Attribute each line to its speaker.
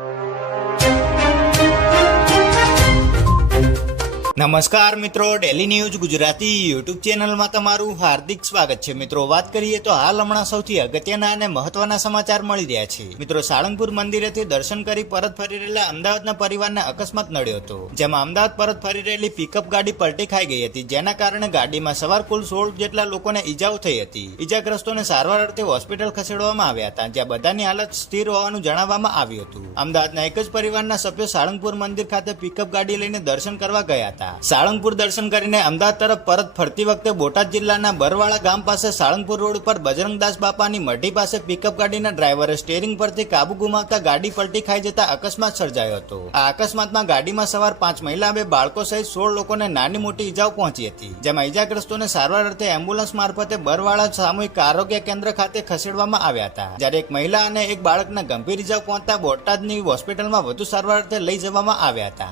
Speaker 1: you. નમસ્કાર મિત્રો daily news Gujarati YouTube ચેનલમાં તમારું હાર્દિક સ્વાગત છે. મિત્રો, વાત કરીએ તો હાલ હમણાં સૌથી અગત્યના અને મહત્વના સમાચાર મળી રહ્યા છે. મિત્રો, સાળંગપુર મંદિરેથી દર્શન કરી પરત ફરી રહેલા અમદાવાદના પરિવારને અકસ્માત નડ્યો હતો, જેમાં અમદાવાદ પરત ફરી રહેલી પિકઅપ ગાડી પલટી ખાઈ ગઈ હતી, જેના કારણે ગાડીમાં સવાર કુલ સોળ જેટલા લોકોને ઈજાઓ થઈ હતી. ઈજાગ્રસ્તોને સારવાર અર્થે હોસ્પિટલ ખસેડવામાં આવ્યા હતા, જ્યાં બધાની હાલત સ્થિર હોવાનું જણાવવામાં આવ્યું હતું. અમદાવાદના એક જ પરિવારના સભ્યો સાળંગપુર મંદિર ખાતે પિકઅપ ગાડી લઈને દર્શન કરવા ગયા હતા. સાળંગપુર દર્શન કરીને અમદાવાદ તરફ પરત ફરતી વખતે બોટાદ જિલ્લાના બરવાળા ગામ પાસે સાળંગપુર રોડ ઉપર બજરંગદાસ બાપાની મઢી પાસે પિકઅપ ગાડીના ડ્રાઈવરે સ્ટેરિંગ પરથી કાબુ ગુમાવતા ગાડી પલટી ખાઈ જતા અકસ્માત સર્જાયો હતો. આ અકસ્માતમાં ગાડીમાં સવાર પાંચ મહિલા બે બાળકો સહિત સોળ લોકોને નાની મોટી ઈજાઓ પહોંચી હતી, જેમાં ઈજાગ્રસ્તોને સારવાર અર્થે એમ્બ્યુલન્સ મારફતે બરવાળા સામૂહિક આરોગ્ય કેન્દ્ર ખાતે ખસેડવામાં આવ્યા હતા. જ્યારે એક મહિલા અને એક બાળકના ગંભીર ઈજાઓ પહોંચતા બોટાદની હોસ્પિટલમાં વધુ સારવાર અર્થે લઈ જવામાં આવ્યા હતા.